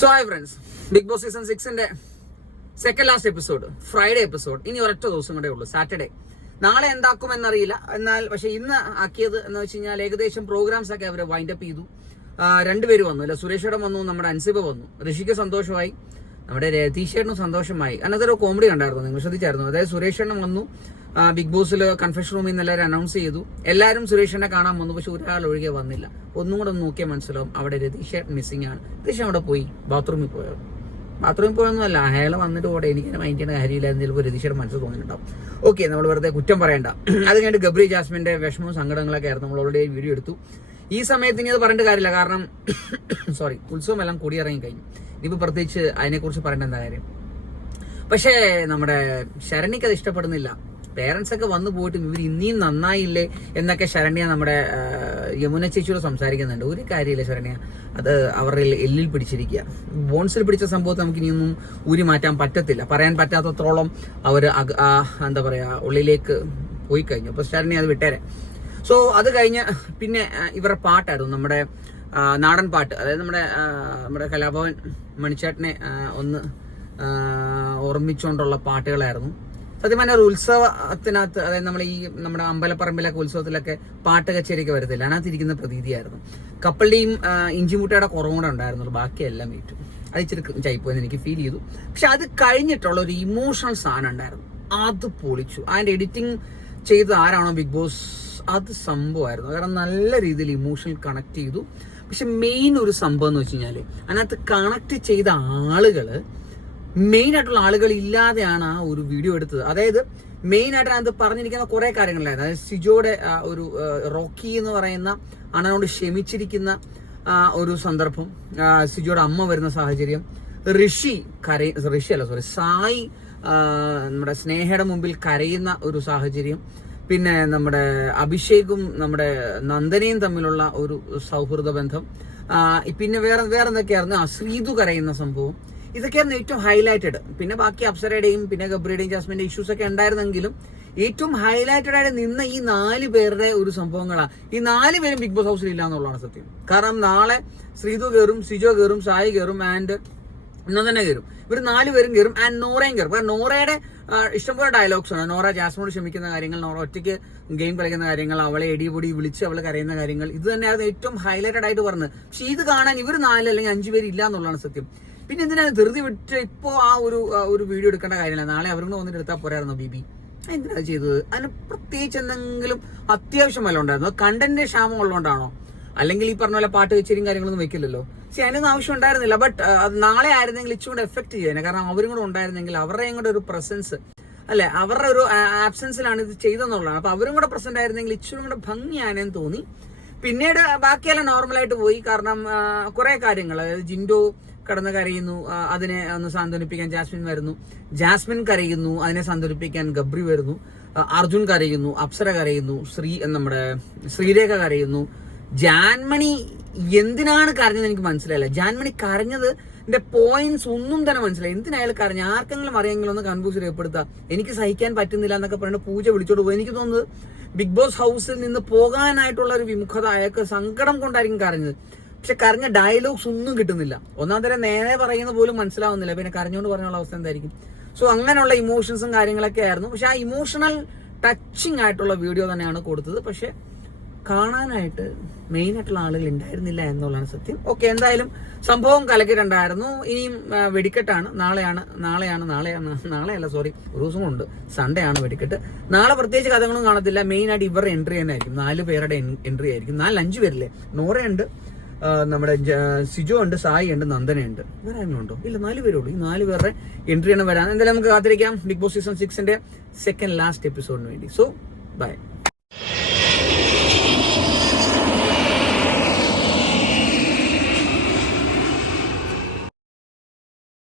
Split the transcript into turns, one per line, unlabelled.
So hi friends Bigg Boss season സിക്സിന്റെ second last episode Friday episode ഇനി ഒരൊറ്റ ദിവസം കൂടെ ഉള്ളൂ സാറ്റർഡേ നാളെ എന്താക്കും എന്നറിയില്ല എന്നാൽ പക്ഷെ ഇന്ന് ആക്കിയത് എന്ന് വെച്ച് കഴിഞ്ഞാൽ ഏകദേശം പ്രോഗ്രാംസ് ഒക്കെ അവർ വൈൻഡ് അപ്പ് ചെയ്തു. രണ്ടുപേര് വന്നു. അല്ല? സുരേഷേടം വന്നു നമ്മുടെ അൻസിബ വന്നു. ഋഷിക്ക് സന്തോഷമായി. നമ്മുടെ രതീഷേട്ടനും സന്തോഷമായി. അന്നത്തെ ഒരു കോമഡി കണ്ടായിരുന്നു നിങ്ങൾ ശ്രദ്ധിച്ചായിരുന്നു? അതായത് സുരേഷേട്ടൻ വന്നു ബിഗ് ബോസിൽ കൺഫെഷൻ റൂമിൽ നിന്ന് എല്ലാവരും അനൗൺസ് ചെയ്തു. എല്ലാവരും സുരേഷിനെ കാണാൻ വന്നു പക്ഷെ ഒരാൾ ഒഴികെ വന്നില്ല. ഒന്നും കൂടെ ഒന്ന് നോക്കിയാൽ മനസ്സിലാവും അവിടെ രതീഷ് മിസ്സിംഗ് ആണ്. രതീഷ് അവിടെ പോയി ബാത്റൂമിൽ പോയോ? ബാത്റൂമിൽ പോയൊന്നുമല്ല അയാൾ വന്നിട്ട് കൂടെ എനിക്ക് മൈൻഡ് ചെയ്യുന്ന കാര്യമില്ലായിരുന്നു ചിലപ്പോൾ രതീഷയുടെ മനസ്സ് തോന്നിയിട്ടുണ്ടാവും. ഓക്കെ നമ്മൾ വെറുതെ കുറ്റം പറയണ്ട. അത് കഴിഞ്ഞിട്ട് ഗബ്രി ജാസ്മിന്റെ വിഷമവും സങ്കടങ്ങളൊക്കെ ആയിരുന്നു നമ്മൾ ഓൾറെഡി വീഡിയോ എടുത്തു. ഈ സമയത്ത് ഇനി അത് പറഞ്ഞിട്ട് കാര്യമില്ല കാരണം സോറി ഉത്സവം എല്ലാം കൂടിയിറങ്ങി കഴിഞ്ഞു. ഇനിയിപ്പോൾ പ്രത്യേകിച്ച് അതിനെക്കുറിച്ച് പറയേണ്ട എന്താ കാര്യം? പക്ഷേ നമ്മുടെ ശരണിക്ക് അത് ഇഷ്ടപ്പെടുന്നില്ല. പേരൻസ് ഒക്കെ വന്നു പോയിട്ട് ഇവർ ഇനിയും നന്നായില്ലേ എന്നൊക്കെ ശരണ്യ നമ്മുടെ യമുന ചേച്ചിയോട് സംസാരിക്കുന്നുണ്ട്. ഒരു കാര്യമില്ല ശരണ്യ. അത് അവരുടെ എല്ലിൽ പിടിച്ചിരിക്കുക. ബോൺസിൽ പിടിച്ച സംഭവത്തെ നമുക്ക് ഇനിയൊന്നും ഊരി മാറ്റാൻ പറ്റത്തില്ല പറയാൻ പറ്റാത്തത്രോളം അവർ എന്താ പറയാ ഉള്ളിലേക്ക് പോയി കഴിഞ്ഞു അപ്പൊ ശരണ്യ അത് വിട്ടേരെ. സോ അത് കഴിഞ്ഞ് പിന്നെ ഇവരുടെ പാട്ടായിരുന്നു നമ്മുടെ നാടൻ പാട്ട്. അതായത് നമ്മുടെ നമ്മുടെ കലാഭവൻ മണിച്ചേട്ടനെ ഒന്ന് ഓർമ്മിച്ചുകൊണ്ടുള്ള പാട്ടുകളായിരുന്നു. സത്യം പറഞ്ഞാൽ ഒരു ഉത്സവത്തിനകത്ത് അതായത് നമ്മൾ ഈ നമ്മുടെ അമ്പലപ്പറമ്പിലൊക്കെ ഉത്സവത്തിലൊക്കെ പാട്ട് കച്ചേരിയൊക്കെ വരത്തില്ല? അതിനകത്ത് ഇരിക്കുന്ന പ്രതീതിയായിരുന്നു കപ്പളുടെയും ഇഞ്ചിമുട്ടയുടെ കുറവും കൂടെ ഉണ്ടായിരുന്നുള്ളൂ ബാക്കിയെല്ലാം ഏറ്റു. അത് ഇച്ചിരി ചൈപ്പോയെന്ന് എനിക്ക് ഫീൽ ചെയ്തു. പക്ഷെ അത് കഴിഞ്ഞിട്ടുള്ള ഒരു ഇമോഷണൽ സാധനം ഉണ്ടായിരുന്നു. അത് പൊളിച്ചു. അതിന്റെ എഡിറ്റിംഗ് ചെയ്ത് ആരാണോ ബിഗ് ബോസ് അത് സംഭവമായിരുന്നു. കാരണം നല്ല രീതിയിൽ ഇമോഷണൽ കണക്ട് ചെയ്തു. പക്ഷെ മെയിൻ ഒരു സംഭവം എന്ന് വെച്ച് കഴിഞ്ഞാൽ അതിനകത്ത് കണക്ട് ചെയ്ത ആളുകൾ മെയിൻ ആയിട്ടുള്ള ആളുകൾ ഇല്ലാതെയാണ് ആ ഒരു വീഡിയോ എടുത്തത്. അതായത് മെയിൻ ആയിട്ട് അതിനകത്ത് പറഞ്ഞിരിക്കുന്ന കുറെ കാര്യങ്ങളായിരുന്നു. അതായത് സിജോയുടെ ഒരു റോക്കി എന്ന് പറയുന്ന അണ്ണനോട് ക്ഷമിച്ചിരിക്കുന്ന ഒരു സന്ദർഭം സിജോയുടെ അമ്മ വരുന്ന സാഹചര്യം ഋഷി കരയ ഋഷി അല്ല സോറി സായി നമ്മുടെ സ്നേഹയുടെ മുമ്പിൽ കരയുന്ന ഒരു സാഹചര്യം പിന്നെ നമ്മുടെ അഭിഷേകും നമ്മുടെ നന്ദനയും തമ്മിലുള്ള ഒരു സൗഹൃദ ബന്ധം പിന്നെ വേറെ വേറെ എന്തൊക്കെയായിരുന്നു? ആ ശ്രീതു കരയുന്ന സംഭവം ഇതൊക്കെയായിരുന്നു ഏറ്റവും ഹൈലൈറ്റഡ് പിന്നെ ബാക്കി അപ്സരയുടെയും പിന്നെ ഗബ്രിയുടെയും ജാസ്മിന്റെ ഇഷ്യൂസ് ഒക്കെ ഉണ്ടായിരുന്നെങ്കിലും ഏറ്റവും ഹൈലൈറ്റഡ് ആയിട്ട് നിന്ന ഈ നാല് പേരുടെ ഒരു സംഭവങ്ങളാണ് ഈ നാല് പേരും ബിഗ് ബോസ് ഹൗസിൽ ഇല്ല എന്നുള്ളതാണ് സത്യം. കാരണം നാളെ ശ്രീതു കയറും സിജോ കയറും സായി കയറും ആൻഡ് ഇന്ന് തന്നെ കയറും ഇവർ നാല് പേരും കയറും ആൻഡ് നോറയും കയറും കാരണം നോറയുടെ ഇഷ്ടംപോലെ ഡയലോഗ്സ് ആണ്. നോറ ജാസ്മോട് ക്ഷമിക്കുന്ന കാര്യങ്ങൾ നോറ ഒറ്റയ്ക്ക് ഗെയിം കളിക്കുന്ന കാര്യങ്ങൾ അവളെ എടിപൊടി വിളിച്ച് അവൾ കരയുന്ന കാര്യങ്ങൾ ഇത് തന്നെയായിരുന്നു ഏറ്റവും ഹൈലൈറ്റഡ് ആയിട്ട് പറഞ്ഞത്. പക്ഷേ ഇത് കാണാൻ ഇവർ നാല് അല്ലെങ്കിൽ അഞ്ചു പേര് ഇല്ല എന്നുള്ളതാണ് സത്യം. പിന്നെ എന്തിനാണ് ധൃതി വിട്ട് ഇപ്പോ ആ ഒരു ഒരു വീഡിയോ എടുക്കേണ്ട കാര്യമില്ല. നാളെ അവരും കൂടെ വന്നിട്ട് എടുത്താൽ പോരായിരുന്നോ ബിബി? എന്തിനാണ് ചെയ്തത്? അതിന് പ്രത്യേകിച്ച് എന്തെങ്കിലും അത്യാവശ്യം വല്ല ഉണ്ടായിരുന്നു? കണ്ടന്റ് ക്ഷാമം ഉള്ളതുകൊണ്ടാണോ? അല്ലെങ്കിൽ ഈ പറഞ്ഞ പോലെ പാട്ട് കച്ചേരിയും കാര്യങ്ങളൊന്നും വെക്കില്ലല്ലോ? പക്ഷെ അതിനൊന്നും ആവശ്യം ഉണ്ടായിരുന്നില്ല. ബട്ട് നാളെ ആയിരുന്നെങ്കിൽ ഇച്ചുകൊണ്ട് എഫക്ട് ചെയ്യാനെ കാരണം അവരും കൂടെ ഉണ്ടായിരുന്നെങ്കിൽ അവരുടെയും കൂടെ ഒരു പ്രസൻസ് അല്ലെ? അവരുടെ ഒരു ആബ്സെൻസിലാണ് ഇത് ചെയ്തെന്നുള്ളതാണ് അപ്പൊ അവരും കൂടെ പ്രസന്റ് ആയിരുന്നെങ്കിൽ ഇച്ചിരി കൂടെ ഭംഗിയാണെന്ന് തോന്നി. പിന്നീട് ബാക്കിയെല്ലാം നോർമലായിട്ട് പോയി. കാരണം കുറെ കാര്യങ്ങൾ. അതായത് ജിൻഡോ കടന്ന് കരയുന്നു. അതിനെ ഒന്ന് സാന്ത്വനിപ്പിക്കാൻ ജാസ്മിൻ വരുന്നു. ജാസ്മിൻ കരയുന്നു അതിനെ സാന്ത്വനിപ്പിക്കാൻ ഗബ്രി വരുന്നു. അർജുൻ കരയുന്നു അപ്സര കരയുന്നു ശ്രീ നമ്മുടെ ശ്രീരേഖ കരയുന്നു. ജാൻമണി എന്തിനാണ് കരഞ്ഞത് എനിക്ക് മനസ്സിലായില്ല. ജാൻമണി കരഞ്ഞത് എന്റെ പോയിന്റ്സ് ഒന്നും തന്നെ മനസ്സിലായി എന്തിനായാലും കരഞ്ഞ ആർക്കെങ്കിലും അറിയെങ്കിലും ഒന്ന് കൺഫ്യൂസ് രേഖപ്പെടുത്താം. എനിക്ക് സഹിക്കാൻ പറ്റുന്നില്ല എന്നൊക്കെ പറഞ്ഞിട്ട് പൂജ വിളിച്ചോട്ട് പോയി. എനിക്ക് തോന്നുന്നത് ബിഗ് ബോസ് ഹൗസിൽ നിന്ന് പോകാനായിട്ടുള്ള ഒരു വിമുഖത അയാൾക്ക് സങ്കടം കൊണ്ടായിരിക്കും കരഞ്ഞത്. പക്ഷെ കരഞ്ഞ ഡയലോഗ്സ് ഒന്നും കിട്ടുന്നില്ല. ഒന്നാം തരം നേരെ പറയുന്ന പോലും മനസ്സിലാവുന്നില്ല. പിന്നെ കരഞ്ഞുകൊണ്ട് പറഞ്ഞുള്ള അവസ്ഥ എന്തായിരിക്കും? സോ അങ്ങനെയുള്ള ഇമോഷൻസും കാര്യങ്ങളൊക്കെ ആയിരുന്നു. പക്ഷെ ആ ഇമോഷണൽ ടച്ചിങ് ആയിട്ടുള്ള വീഡിയോ തന്നെയാണ് കൊടുത്തത്. പക്ഷെ കാണാനായിട്ട് മെയിൻ ആയിട്ടുള്ള ആളുകൾ ഉണ്ടായിരുന്നില്ല എന്നുള്ളതാണ് സത്യം. ഓക്കെ എന്തായാലും സംഭവം കലക്കിട്ടുണ്ടായിരുന്നു ഇനിയും വെടിക്കെട്ടാണ്. നാളെയാണ് നാളെയാണ് നാളെയാണ് നാളെയല്ല സോറി ഒരു ദിവസം ഉണ്ട് സൺഡേ ആണ് വെടിക്കെട്ട്. നാളെ പ്രത്യേകിച്ച് കഥകളൊന്നും കാണത്തില്ല. മെയിൻ ആയിട്ട് ഇവരുടെ എൻട്രി തന്നെ ആയിരിക്കും നാല് പേരുടെ എൻട്രി ആയിരിക്കും. നാല് അഞ്ച് പേരില്ലേ? ആ, നമ്മുടെ സിജോ ഉണ്ട് സായി ഉണ്ട് നന്ദനയുണ്ട് വേറെ ആരെങ്കിലും ഉണ്ടോ? ഇല്ല നാല് പേരേ ഉള്ളൂ. ഈ നാല് പേരുടെ എൻട്രി ആണ് വരാൻ. എന്തായാലും നമുക്ക് കാത്തിരിക്കാം. ബിഗ് ബോസ് സീസൺ സിക്സിന്റെ സെക്കൻഡ് ലാസ്റ്റ് എപ്പിസോഡിന് വേണ്ടി. So by